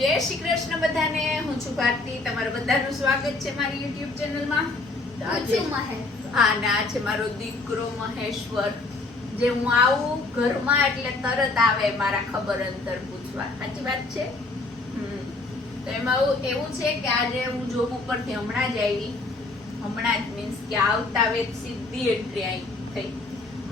જય શ્રી કૃષ્ણ બધાને. હું છું ભારતી. તમારું બધાનું સ્વાગત છે મારી YouTube ચેનલમાં. આ છે મારો દીકરો મહેશ્વર. જે હું આવું ઘરમાં એટલે તરત આવે મારા ખબર અંતર પૂછવા. સાચી વાત છે. તો એમાં એવું છે કે આજે હું જોબ ઉપરથી હમણાં જ આવી. હમણાં જ મીન્સ કે આવતા વેત સીધી એન્ટ્રી આવી થઈ.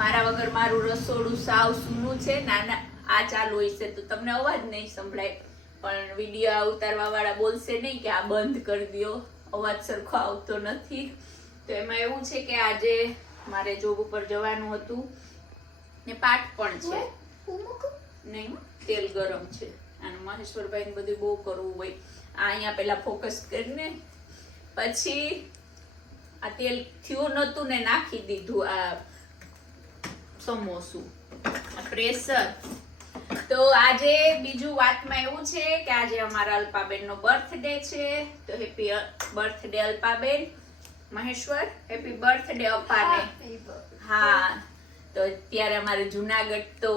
મારા વગર મારું રસોડું સાવ સૂનું છે. નાના આ ચાલુ હોય છે તો તમને અવાજ નહીં સંભળાય, પણ વિડીયો ઉતારવા વાળા બોલશે નહીં કે આ બંધ કરી દો, અવાજ સરખો આવતો નથી. તો એમાં એવું છે કે આજે મારે જોબ ઉપર જવાનું હતું ને પાઠ પણ છે. નહીં, તેલ ગરમ છે અને મહેશ્વરભાઈ ને બધું બહુ કરવું હોય. આ અહીંયા પેલા ફોકસ કરીને પછી આ તેલ થયું નતું ને નાખી દીધું આ સમોસું પ્રેશર. તો આજે બીજું વાતમાં એવું છે કે આજે અમારા અલ્પાબેન નો બર્થડે છે. તો happy birthday Alpaben. Maheshwar happy birthday અપ્પાને. હા, તો અત્યારે અમારે જુનાગઢ તો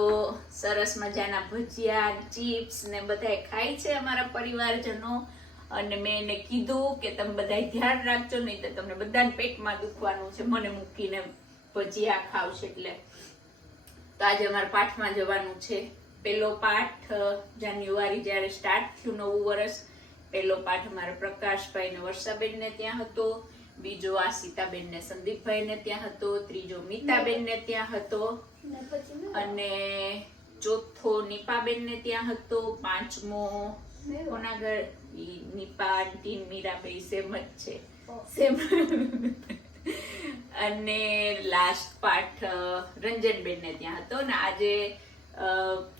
સરસ મજાના ભજીયા, ચિપ્સ ને બધા ખાય છે અમારા પરિવારજનો. અને મેં એને કીધું કે તમે બધા ધ્યાન રાખજો, નહીં તો તમને બધાને પેટમાં દુખવાનું છે મને મૂકીને ભજીયા ખાવશે એટલે. તો આજે અમારે પાઠમાં જવાનું છે. પહેલો પાઠ જાન્યુઆરી જ્યારે સ્ટાર્ટ થયું નવું વર્ષ, પહેલો પાઠ અમારા પ્રકાશભાઈ ને વર્ષાબેન ને ત્યાં હતો, બીજો આશિતાબેન ને સંદીપભાઈ ને ત્યાં હતો, ત્રીજો મીતાબેન ને ત્યાં હતો, અને ચોથો નીપાબેન ને ત્યાં હતો, પાંચમો કોનાગર નીપા આંટી મીરાબાઈ સેમ જ છે સેમ. અને લાસ્ટ પાઠ રંજનબેન ને ત્યાં હતો ને આજે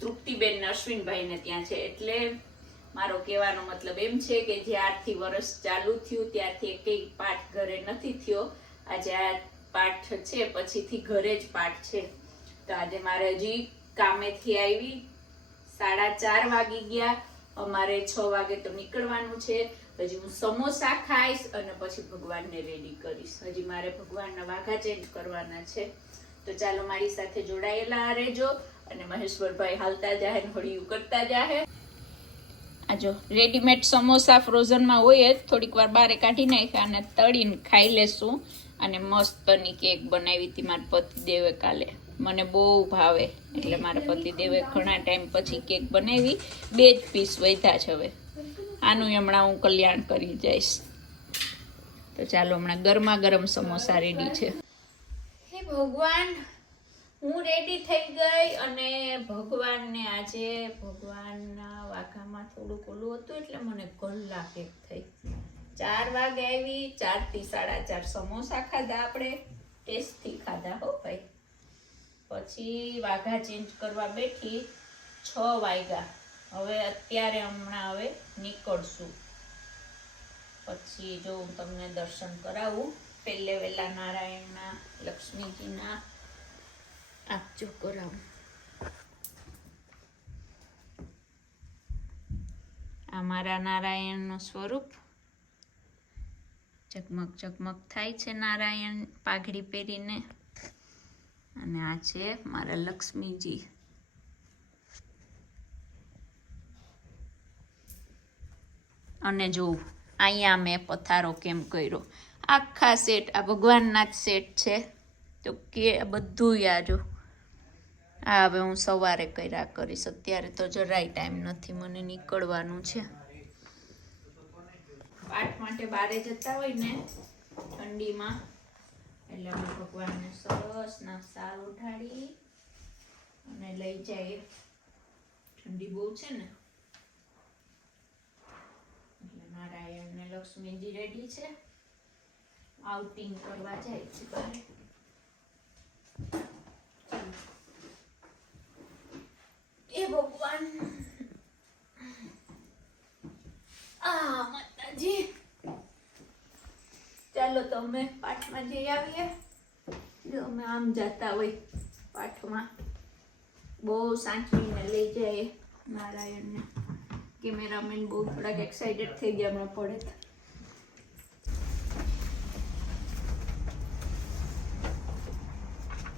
તૃપ્તિબેન ને અશ્વિનભાઈ ને ત્યાં છે. એટલે મારો કહેવાનો મતલબ એમ છે કે જ્યારથી વર્ષ ચાલુ થયું ત્યારથી એકેય પાઠ ઘરે નથી થયો. આજે આ પાઠ છે પછીથી ઘરે જ પાઠ છે. તો આજે મારે હજી કામેથી આવી 4:30 વાગી ગયા. અમારે 6 વાગે તો નીકળવાનું છે. હજી હું સમોસા ખાઈશ અને પછી ભગવાનને રેડી કરીશ. હજી મારે ભગવાનના વાઘા ચેન્જ કરવાના છે. તો ચાલો મારી સાથે જોડાયેલા રહેજો. અને મહેશ્વરભાઈ હાલતા જાહે ને હોળિયું કરતા જાહે. આ જો રેડીમેડ સમોસા ફ્રોઝનમાં હોય જ, થોડીક વાર બારે કાઢી નાખ્યા અને તળીને ખાઈ લેશું. અને મસ્તની કેક બનાવી હતી મારા પતિદેવે કાલે. મને બહુ ભાવે એટલે મારા પતિદેવે ઘણા ટાઈમ પછી કેક બનાવી. 2 જ પીસ વધ્યા છે. હવે આનું હમણાં હું કલ્યાણ કરી જઈશ. તો ચાલો હમણાં ગરમા ગરમ સમોસા રેડી છે. હે ભગવાન, હું રેડી થઈ ગઈ. અને ભગવાનને આજે ભગવાનના વાઘામાં થોડુંક ઓલું હતું એટલે મને કલાક એક થઈ. 4 વાગે આવી. 4 થી 4:30 સમોસા ખાધા આપણે, ટેસ્ટથી ખાધા હો ભાઈ. પછી વાઘા ચેન્જ કરવા બેઠી 6 વાગ્યા. હવે અત્યારે હમણાં હવે નીકળશું. પછી જો હું તમને દર્શન કરાવું. પહેલે વહેલા નારાયણના, લક્ષ્મીજીના આપજો કરાવું. આ મારા નારાયણનું સ્વરૂપ ઝગમગ ઝગમગ થાય છે નારાયણ પાઘડી પહેરીને. અને આ છે મારા લક્ષ્મીજી. અને જો અહીંયા મેં પથારો કેમ કર્યો, આખા સેટ આ ભગવાનના જ સેટ છે. તો કે બધું યાજો આ હવે હું સવારે કર્યા કરીશ. અત્યારે તો જરાય ટાઈમ નથી, મને નીકળવાનું છે. પાઠ માટે બારે જતા હોય ને ઠંડીમાં એટલે અમે ભગવાનને સરસ ના સાલ ઉઠાડી અને લઈ જઈએ. ઠંડી બહુ છે ને એટલે નારાયણ ને લક્ષ્મીજી રેડી છે, આઉટિંગ કરવા જાય છે બહાર. એ ભગવાન, આ માતાજી. ચાલો તો અમે પાઠમાં જઈ આવીએ. જો અમે આમ જતા હોય પાઠમાં, બહુ સાચવીને લઈ જાય નારાયણને. કેમેરામેન બહુ થોડાક એક્સાઇટેડ થઈ ગયા હમણાં પડે.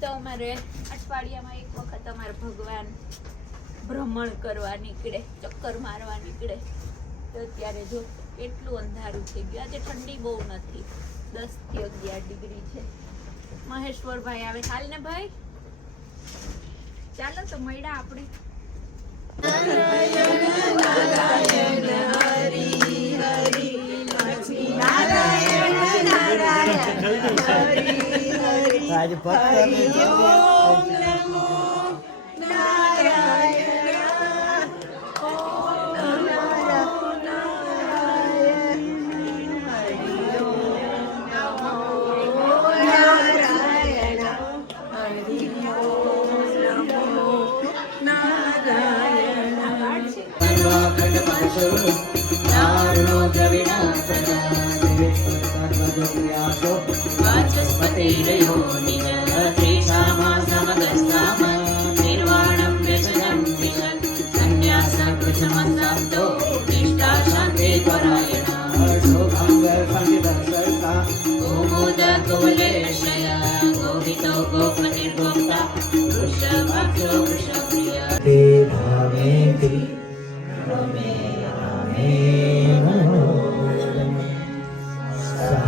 તો અમારે અઠવાડિયામાં એક વખત અમારે ભગવાન ભ્રમણ કરવા નીકળે, ચક્કર મારવા નીકળે. તો અત્યારે જો કેટલું અંધારું થઈ ગયું. આજે ઠંડી બહુ નથી, 10 થી 11 ડિગ્રી છે. મહેશ્વરભાઈ આવે, હાલ ને ભાઈ, ચાલો તો મળ્યા આપણે.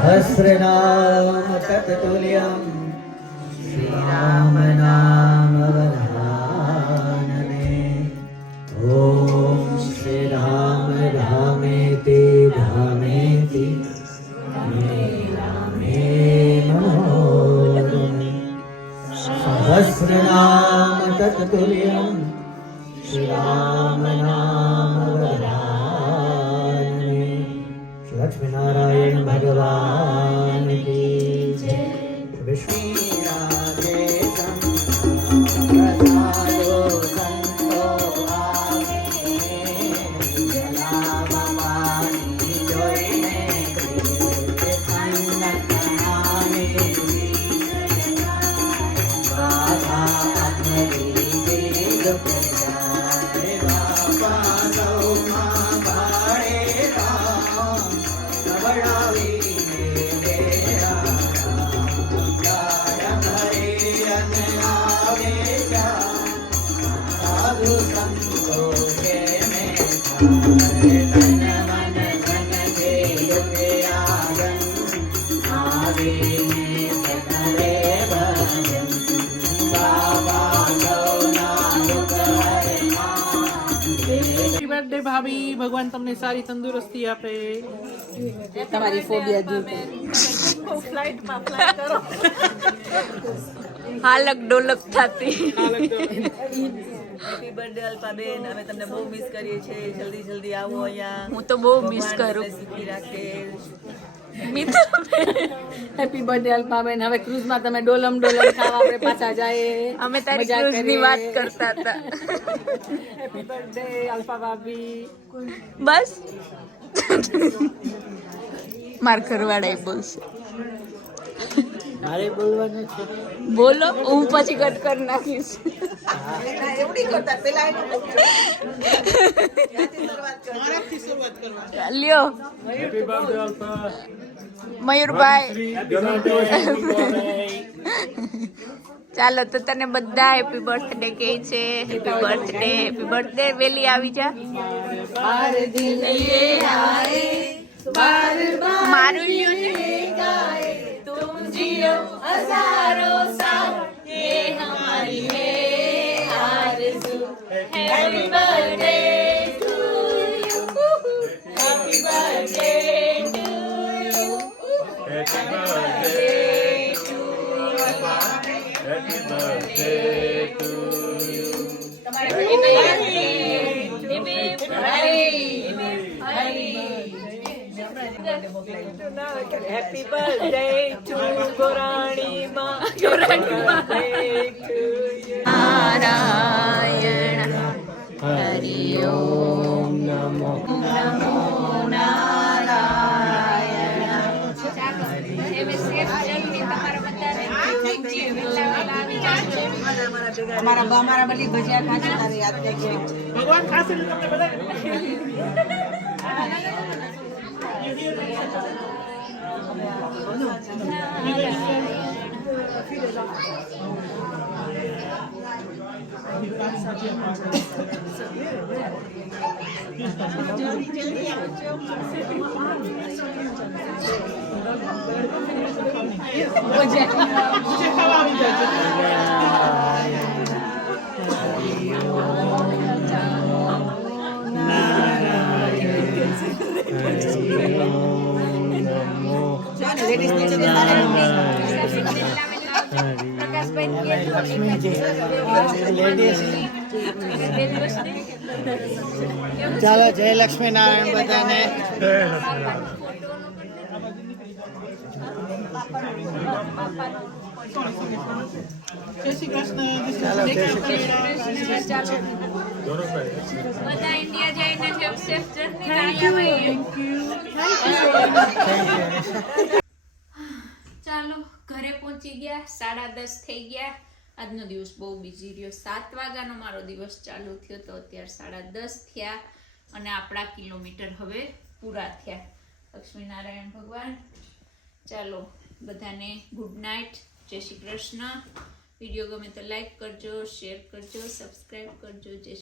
सहस्रनाम तत्तुल्यं श्रीराम नाम वरानने ओम श्री राम रामेति रामेति रामे मनोरमे सहस्रनाम तत्तुल्यं श्रीराम नाम वरानने लक्ष्मी नारायण भगवान की जय। विष्णु राधे संतो संतो आगे जला भवानी जोईने खंडनाने बाधा अपनी दुख जाए बाबा सौमा भाड़े બર્થડે ભાભી, ભગવાન તમને સારી તંદુરસ્તી આપે. તમારી ફોબિયા દૂર ફ્લાઇટમાં ફ્લાય કરો. હાલક ડોલક થતી. હેપી બર્થડે અલ્પાબેન, અમે તમને બહુ મિસ કરીએ છીએ. જલ્દી જલ્દી આવો અહીંયા. હું તો બહુ મિસ ભગવાન કરું. તમને સુખી રાખે. Happy birthday Alpaben. હવે ક્રુઝમાં તમે ડોલમ ડોલમ ખાવા આપણે પાછા જાય. અમે તારી મજા ક્રુઝની કરીએ. વાત કરતા હતા. હેપી બર્થડે અલ્પા ભાભી. બસ માર ઘરવાળા બોલશે. મારે બોલવાનું છે. બોલો, હું પછી કટ કરી નાખીશ. એવડી કરતા પેલા શરૂઆત કરવા. લ્યો મયુરભાઈ, ચાલો તો તને બધા હેપી બર્થડે કહે છે. Happy birthday, happy birthday. વેલી આવી જા. મારું લ્યો ને. Happy birthday to you. Happy birthday to you. Happy birthday to you. Happy birthday to you. Happy birthday to Gorani માં. નારાયણ હરિ ઓમ નમો અમારા બધી ભજીયા ખાશે તારે યાદ કરજો. ભગવાન ખાશે ને તમને બધા. ખાવા આવી જાય ચાલો જય લક્ષ્મી નારાયણ બધાને. જય શ્રી કૃષ્ણ. બધા ઇન્ડિયા જઈને સેફ જર્ની. ચાલો ઘરે પહોંચી ગયા, 10:30 થઈ ગયા. આજનો દિવસ બહુ બીજી રહ્યો. 7 વાગ્યાનો મારો દિવસ ચાલુ થયો તો અત્યારે 10:30 થયા અને આપણા કિલોમીટર હવે પૂરા થયા. લક્ષ્મીનારાયણ ભગવાન. ચાલો બધાને ગુડ નાઇટ, જય શ્રી કૃષ્ણ. વિડીયો ગમે તો લાઈક કરજો, શેર કરજો, સબસ્ક્રાઈબ કરજો. જય